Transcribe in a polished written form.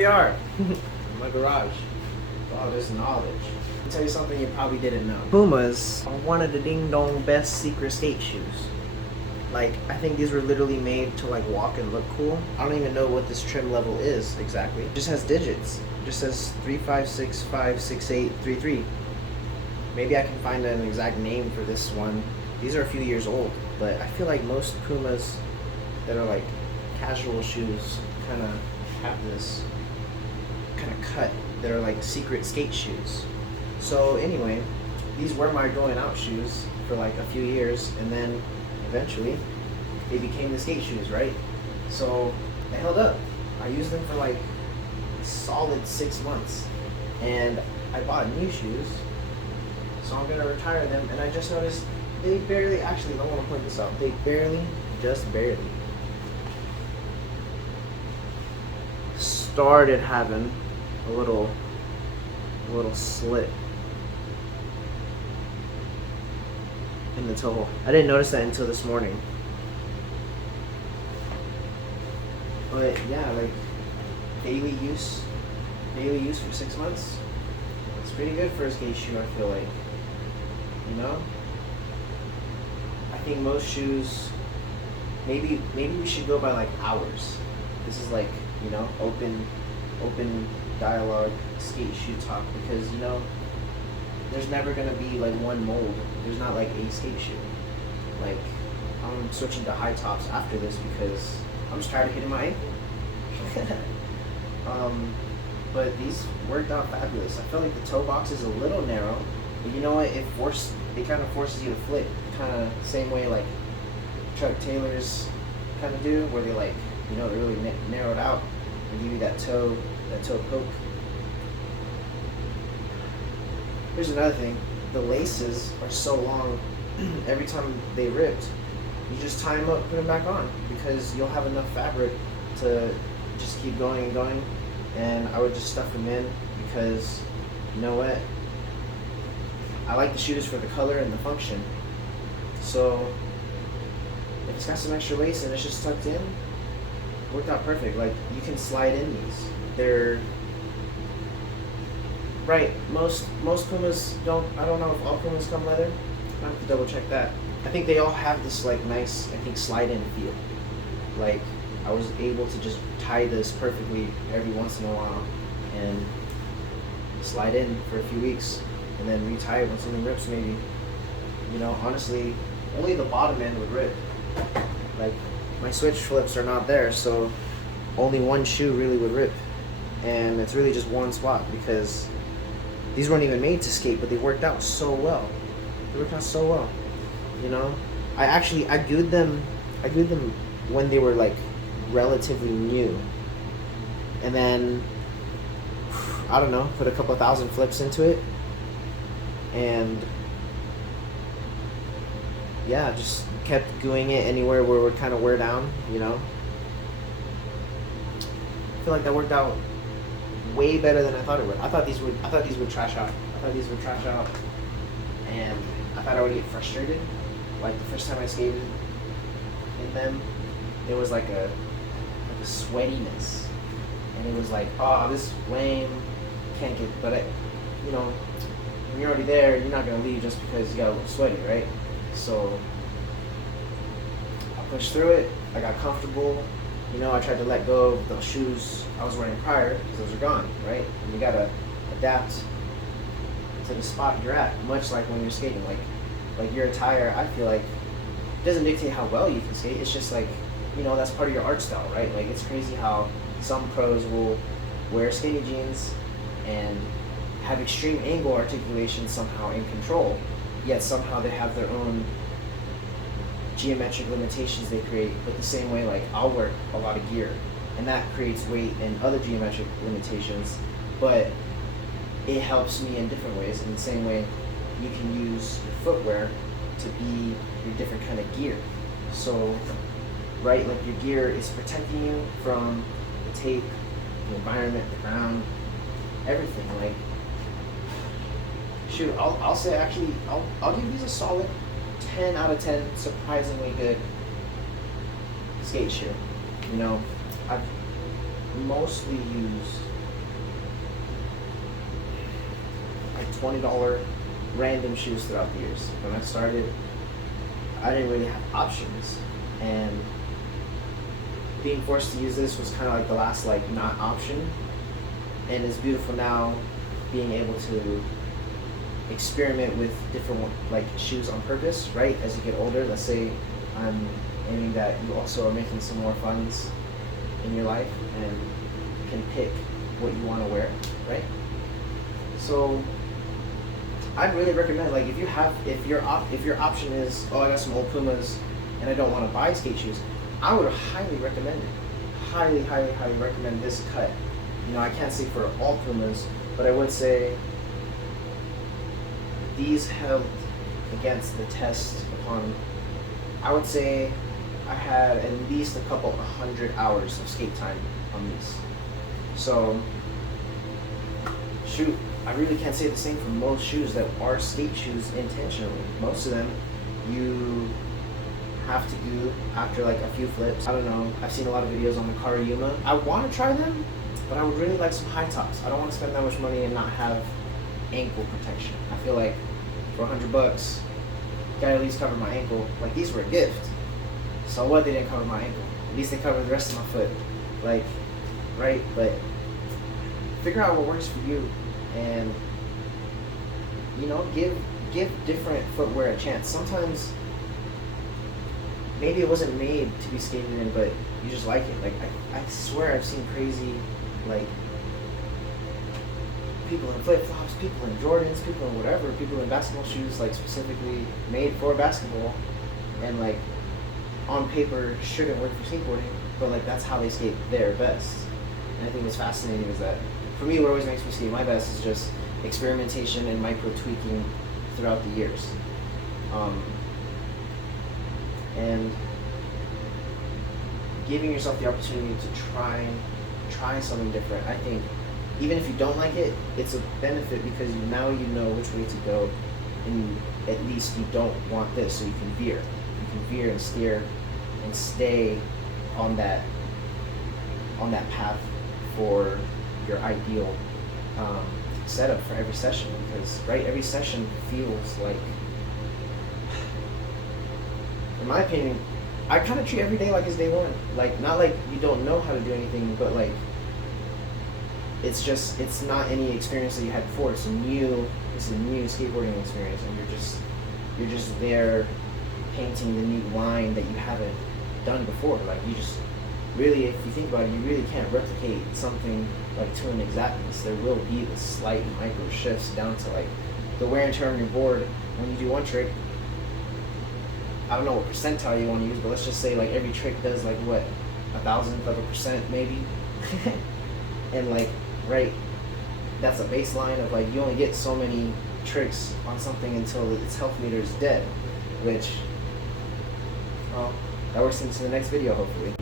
We are in my garage. All this knowledge. I'll tell you something you probably didn't know. Pumas are one of the ding dong best secret skate shoes. Like, I think these were literally made to like walk and look cool. I don't even know what this trim level is exactly. It just has digits. It just says 35656833. Maybe I can find an exact name for this one. These are a few years old, but I feel like most Pumas that are like casual shoes kind of have this kind of cut that are like secret skate shoes. So anyway, these were my going out shoes for like a few years, and then eventually they became the skate shoes, right? So they held up. I used them for like a solid 6 months, and I bought new shoes, so I'm gonna retire them. And I just noticed they barely, actually, I want to point this out, they barely, just barely started having a little slit in the toe hole. I didn't notice that until this morning. But yeah, like daily use for 6 months. It's pretty good for a skate shoe, I feel like. You know? I think most shoes, maybe we should go by like hours. This is like, you know, open dialogue skate shoe talk, because, you know, there's never gonna be like one mold. There's not like a skate shoe. Like, I'm switching to high tops after this because I'm just tired of hitting my ankle. But these worked out fabulous. I feel like the toe box is a little narrow, but you know what? It kind of forces you to flip, kind of same way like Chuck Taylor's kind of do, where they like, you know, really narrowed out and give you that toe poke. Here's another thing: the laces are so long. Every time they ripped, you just tie them up, put them back on, because you'll have enough fabric to just keep going and going. And I would just stuff them in, because you know what? I like the shoes for the color and the function. So if it's got some extra lace and it's just tucked in, it worked out perfect. Like, you can slide in these. They're right. Most Pumas don't. I don't know if all Pumas come leather. I have to double check that. I think they all have this like nice, I think, slide in feel. Like, I was able to just tie this perfectly every once in a while and slide in for a few weeks and then retie it when something rips, maybe. You know, honestly, only the bottom end would rip. Like, my switch flips are not there, so only one shoe really would rip. And it's really just one spot, because these weren't even made to skate, but they worked out so well. They worked out so well. You know? I glued them when they were like relatively new. And then, I don't know, put a couple thousand flips into it. And yeah, just kept gooing it anywhere where it would kind of wear down, you know? I feel like that worked out way better than I thought it would. I thought these would trash out. And I thought I would get frustrated. Like, the first time I skated in them, there was like a sweatiness, and it was like, oh, this is lame, can't get. But you know, when you're already there, you're not gonna leave just because you got a little sweaty, right? So I pushed through it. I got comfortable. You know, I tried to let go of those shoes I was wearing prior, because those are gone, right? And you gotta adapt to the spot you're at, much like when you're skating. Like your attire, I feel like, doesn't dictate how well you can skate. It's just like, you know, that's part of your art style, right? Like, it's crazy how some pros will wear skinny jeans and have extreme angle articulation somehow in control, yet somehow they have their own geometric limitations they create. But the same way, like, I'll wear a lot of gear, and that creates weight and other geometric limitations, but it helps me in different ways. In the same way, you can use your footwear to be your different kind of gear. So, right, like, your gear is protecting you from the tape, the environment, the ground, everything. Like, shoot, I'll say, actually, I'll give these a solid 10 out of 10, surprisingly good skate shoe. You know, I've mostly used $20 random shoes throughout the years. When I started, I didn't really have options, and being forced to use this was kind of like the last like not option. And it's beautiful now being able to experiment with different like shoes on purpose, right? As you get older, let's say I'm aiming that you also are making some more funds in your life and can pick what you want to wear, right? So I'd really recommend, like, if your option is, oh, I got some old Pumas and I don't want to buy skate shoes, I would highly recommend it. Highly recommend this cut. You know, I can't say for all Pumas, but I would say these held against the test upon, I would say I had at least a couple 100 hours of skate time on these. So, shoot, I really can't say the same for most shoes that are skate shoes intentionally. Most of them, you have to do after like a few flips. I don't know, I've seen a lot of videos on the Karayuma. I want to try them, but I would really like some high tops. I don't want to spend that much money and not have ankle protection. I feel like for $100, gotta at least cover my ankle. Like, these were a gift. So what, they didn't cover my ankle? At least they covered the rest of my foot. Like, right? But figure out what works for you, and you know, give different footwear a chance. Sometimes maybe it wasn't made to be skated in, but you just like it. Like, I swear I've seen crazy, like, people in flip-flops, people in Jordans, people in whatever, people in basketball shoes, like specifically made for basketball, and like on paper shouldn't work for skateboarding, but like that's how they skate their best. And I think what's fascinating is that, for me, what always makes me skate my best is just experimentation and micro tweaking throughout the years. And giving yourself the opportunity to try something different. I think even if you don't like it, it's a benefit because now you know which way to go, and at least you don't want this, so you can veer. You can veer and steer and stay on that path for your ideal setup for every session. Because, right, every session feels like, in my opinion, I kind of treat every day like it's day one. Like, not like you don't know how to do anything, but like, it's not any experience that you had before. It's a new skateboarding experience, and you're just there painting the new line that you haven't done before. Like, you just really, if you think about it, you really can't replicate something like to an exactness. There will be the slight micro shifts down to like the wear and tear on your board when you do one trick. I don't know what percentile you want to use, but let's just say like every trick does like what, 1,000% maybe. And like, right, that's a baseline of like, you only get so many tricks on something until its health meter is dead, which, well, that works into the next video hopefully.